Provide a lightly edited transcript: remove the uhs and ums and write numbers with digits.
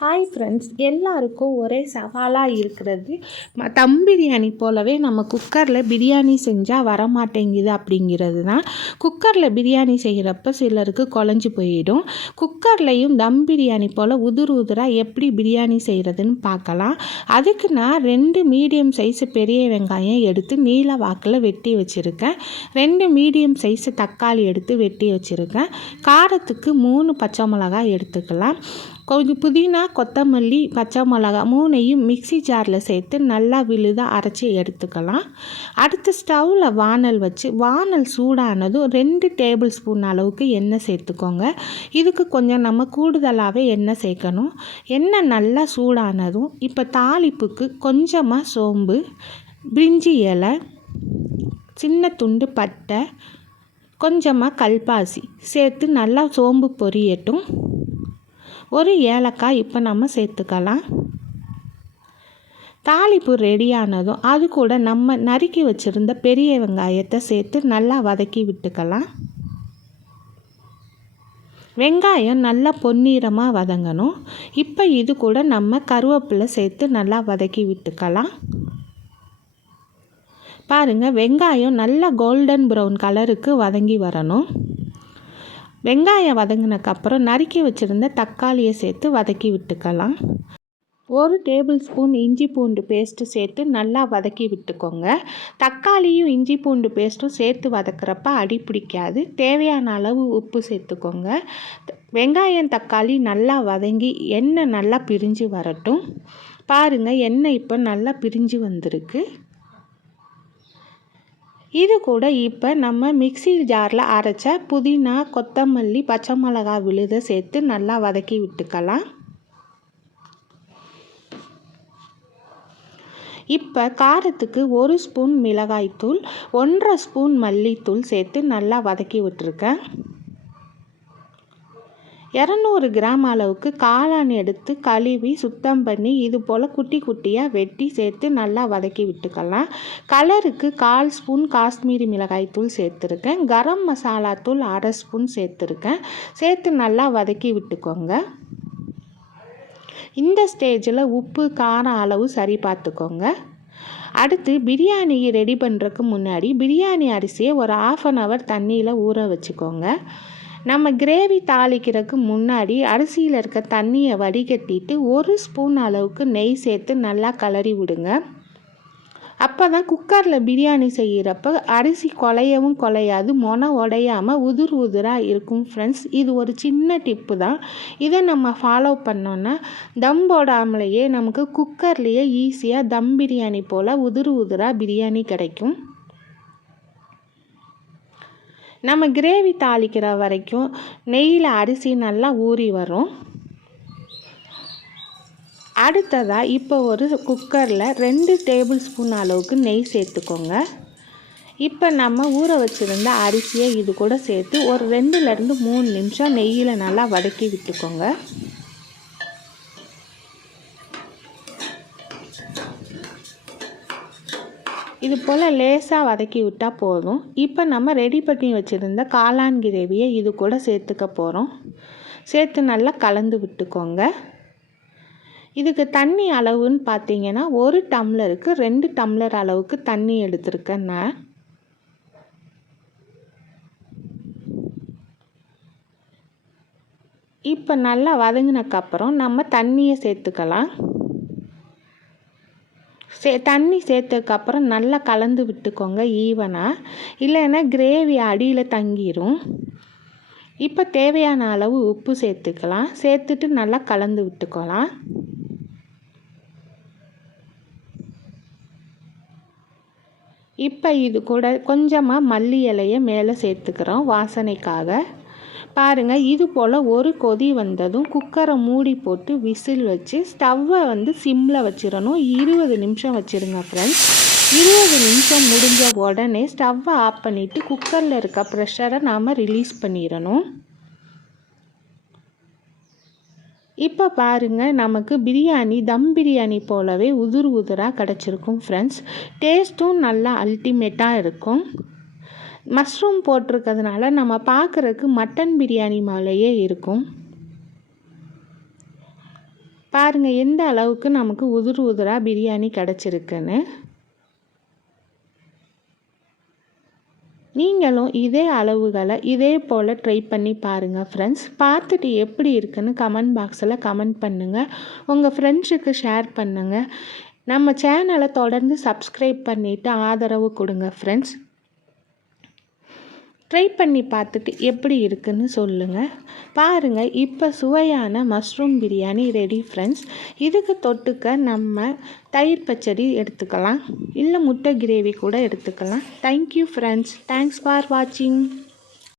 Hi friends, எல்லாருக்கும் ஒரே சவாலாக இருக்கிறது தம் பிரியாணி போலவே நம்ம குக்கரில் பிரியாணி செஞ்சால் வரமாட்டேங்குது அப்படிங்கிறது தான். குக்கரில் பிரியாணி செய்கிறப்ப சிலருக்கு குழஞ்சி போயிடும். குக்கர்லையும் தம் பிரியாணி போல் உதிராக எப்படி பிரியாணி செய்கிறதுன்னு பார்க்கலாம். அதுக்கு நான் 2 மீடியம் சைஸு பெரிய வெங்காயம் எடுத்து நீல வாக்கில் வெட்டி வச்சுருக்கேன். 2 மீடியம் சைஸு தக்காளி எடுத்து வெட்டி வச்சுருக்கேன். காரத்துக்கு 3 பச்சை மிளகாய் எடுத்துக்கலாம். கொஞ்சம் புதினா, கொத்தமல்லி, பச்சை மிளகா 3ஐயும் மிக்சி ஜாரில் சேர்த்து நல்லா விழுதாக அரைச்சி எடுத்துக்கலாம். அடுத்து ஸ்டவ்வில் வானல் வச்சு வானல் சூடானதும் 2 டேபிள் ஸ்பூன் அளவுக்கு எண்ணெய் சேர்த்துக்கோங்க. இதுக்கு கொஞ்சம் நம்ம கூடுதலாகவே எண்ணெய் சேர்க்கணும். எண்ணெய் நல்லா சூடானதும் இப்போ தாளிப்புக்கு கொஞ்சமாக சோம்பு, பிரிஞ்சி இலை, சின்ன துண்டு பட்டை, கொஞ்சமாக கல்பாசி சேர்த்து நல்லா சோம்பு பொரியட்டும். ஒரு ஏலக்காய் இப்போ நம்ம சேர்த்துக்கலாம். தாளிப்பு ரெடியானதும் அது கூட நம்ம நறுக்கி வச்சுருந்த பெரிய வெங்காயத்தை சேர்த்து நல்லா வதக்கி விட்டுக்கலாம். வெங்காயம் நல்லா பொன்னிறமாக வதங்கணும். இப்போ இது கூட நம்ம கருவேப்பிலை சேர்த்து நல்லா வதக்கி விட்டுக்கலாம். பாருங்கள், வெங்காயம் நல்லா கோல்டன் ப்ரௌன் கலருக்கு வதங்கி வரணும். வெங்காயம் வதங்கினக்கப்புறம் நறுக்கி வச்சுருந்த தக்காளியை சேர்த்து வதக்கி விட்டுக்கலாம். 1 டேபிள் ஸ்பூன் இஞ்சி பூண்டு பேஸ்ட்டு சேர்த்து நல்லா வதக்கி விட்டுக்கோங்க. தக்காளியும் இஞ்சி பூண்டு பேஸ்ட்டும் சேர்த்து வதக்கிறப்ப அடி பிடிக்காது. தேவையான அளவு உப்பு சேர்த்துக்கோங்க. வெங்காயம் தக்காளி நல்லா வதங்கி எண்ணெய் நல்லா பிரிஞ்சு வரட்டும். பாருங்கள், எண்ணெய் இப்போ நல்லா பிரிஞ்சு வந்திருக்கு. இது கூட இப்போ நம்ம மிக்ஸி ஜாரில் அரைச்ச புதினா, கொத்தமல்லி, பச்சை மிளகாய் விழுதை சேர்த்து நல்லா வதக்கி விட்டுக்கலாம். இப்போ காரத்துக்கு 1 ஸ்பூன் மிளகாய்த்தூள், 1.5 ஸ்பூன் மல்லித்தூள் சேர்த்து நல்லா வதக்கி விட்டுருக்கேன். 200 கிராம் அளவுக்கு காளான் எடுத்து கழுவி சுத்தம் பண்ணி இது போல் குட்டி குட்டியாக வெட்டி சேர்த்து நல்லா வதக்கி விட்டுக்கலாம். கலருக்கு 1/4 ஸ்பூன் காஷ்மீரி மிளகாய் தூள் சேர்த்துருக்கேன். கரம் மசாலா தூள் 1/2 ஸ்பூன் சேர்த்துருக்கேன். சேர்த்து நல்லா வதக்கி விட்டுக்கோங்க. இந்த ஸ்டேஜில் உப்பு காரம் அளவு சரி பார்த்துக்கோங்க. அடுத்து பிரியாணி ரெடி பண்ணுறதுக்கு முன்னாடி பிரியாணி அரிசியை ஒரு 1/2 ஹவர் தண்ணியில் ஊற வச்சுக்கோங்க. நம்ம கிரேவி தாளிக்கிறதுக்கு முன்னாடி அரிசியில் இருக்க தண்ணியை வடிகட்டிட்டு 1 ஸ்பூன் அளவுக்கு நெய் சேர்த்து நல்லா கிளறி விடுங்க. அப்போ தான் குக்கரில் பிரியாணி செய்கிறப்ப அரிசி குலையவும் குலையாது, மொனை உடையாமல் உதிராக இருக்கும். ஃப்ரெண்ட்ஸ், இது ஒரு சின்ன டிப்பு தான். இதை நம்ம ஃபாலோ பண்ணோன்னா தம் போடாமலேயே நமக்கு குக்கர்லேயே ஈஸியாக தம் பிரியாணி போல் உதிராக பிரியாணி கிடைக்கும். நம்ம கிரேவி தாளிக்கிற வரைக்கும் நெய்யில் அரிசி நல்லா ஊறி வரும். அடுத்ததாக இப்போ ஒரு குக்கரில் 2 டேபிள் ஸ்பூன் அளவுக்கு நெய் சேர்த்துக்கோங்க. இப்போ நம்ம ஊற வச்சுருந்த அரிசியை இது கூட சேர்த்து ஒரு 2லேருந்து 3 நிமிஷம் நெய்யில் நல்லா வதக்கி விட்டுக்கோங்க. இது போல் லேசாக வதக்கி விட்டால் போதும். இப்போ நம்ம ரெடி பண்ணி வச்சுருந்த காளான் கிரேவியை இது கூட சேர்த்துக்க போகிறோம். சேர்த்து நல்லா கலந்து விட்டுக்கோங்க. இதுக்கு தண்ணி அளவுன்னு பார்த்தீங்கன்னா 1 டம்ளருக்கு 2 டம்ளர் அளவுக்கு தண்ணி எடுத்துருக்கேன் நான். இப்போ நல்லா வதங்கினக்கப்புறம் நம்ம தண்ணியை சேர்த்துக்கலாம். தண்ணி சேர்த்ததுக்கப்புறம் நல்லா கலந்து விட்டுக்கோங்க ஈவனாக, இல்லைன்னா கிரேவி அடியில் தங்கிடும். இப்போ தேவையான அளவு உப்பு சேர்த்துக்கலாம். சேர்த்துட்டு நல்லா கலந்து விட்டுக்கலாம். இப்போ இது கூட கொஞ்சமாக மல்லி இலையை மேலே சேர்த்துக்கிறோம் வாசனைக்காக. பாருங்கள், இது போல் ஒரு கொதி வந்ததும் குக்கரை மூடி போட்டு விசில் வச்சு ஸ்டவ்வை சிம்மில் வச்சிடணும். 20 நிமிஷம் வச்சுருங்க ஃப்ரெண்ட்ஸ். 20 நிமிஷம் முடிஞ்ச உடனே ஸ்டவ்வை ஆஃப் பண்ணிவிட்டு குக்கரில் இருக்க ப்ரெஷரை நாம் ரிலீஸ் பண்ணிடணும். இப்போ பாருங்கள், நமக்கு பிரியாணி தம் பிரியாணி போலவே உதிராக கிடச்சிருக்கும் ஃப்ரெண்ட்ஸ். டேஸ்ட்டும் நல்லா அல்டிமேட்டாக இருக்கும். மஷ்ரூம் போட்டிருக்கிறதுனால நம்ம பார்க்குறதுக்கு மட்டன் பிரியாணி மேலேயே இருக்கும். பாருங்கள் எந்த அளவுக்கு நமக்கு உதிர் உதிராக பிரியாணி கிடச்சிருக்குன்னு. நீங்களும் இதே அளவுகளை இதே போல் ட்ரை பண்ணி பாருங்கள் ஃப்ரெண்ட்ஸ். பார்த்துட்டு எப்படி இருக்குன்னு கமெண்ட் பாக்ஸில் கமெண்ட் பண்ணுங்கள். உங்கள் ஃப்ரெண்ட்ஸுக்கு ஷேர் பண்ணுங்கள். நம்ம சேனலை தொடர்ந்து சப்ஸ்கிரைப் பண்ணிவிட்டு ஆதரவு கொடுங்க ஃப்ரெண்ட்ஸ். ட்ரை பண்ணி பார்த்துட்டு எப்படி இருக்குன்னு சொல்லுங்கள். பாருங்கள், இப்போ சுவையான மஷ்ரூம் பிரியாணி ரெடி ஃப்ரெண்ட்ஸ். இதுக்கு தொட்டுக்க நம்ம தயிர் பச்சடி எடுத்துக்கலாம், இல்லை முட்டை கிரேவி கூட எடுத்துக்கலாம். Thank you friends. தேங்க்ஸ் ஃபார் வாட்சிங்.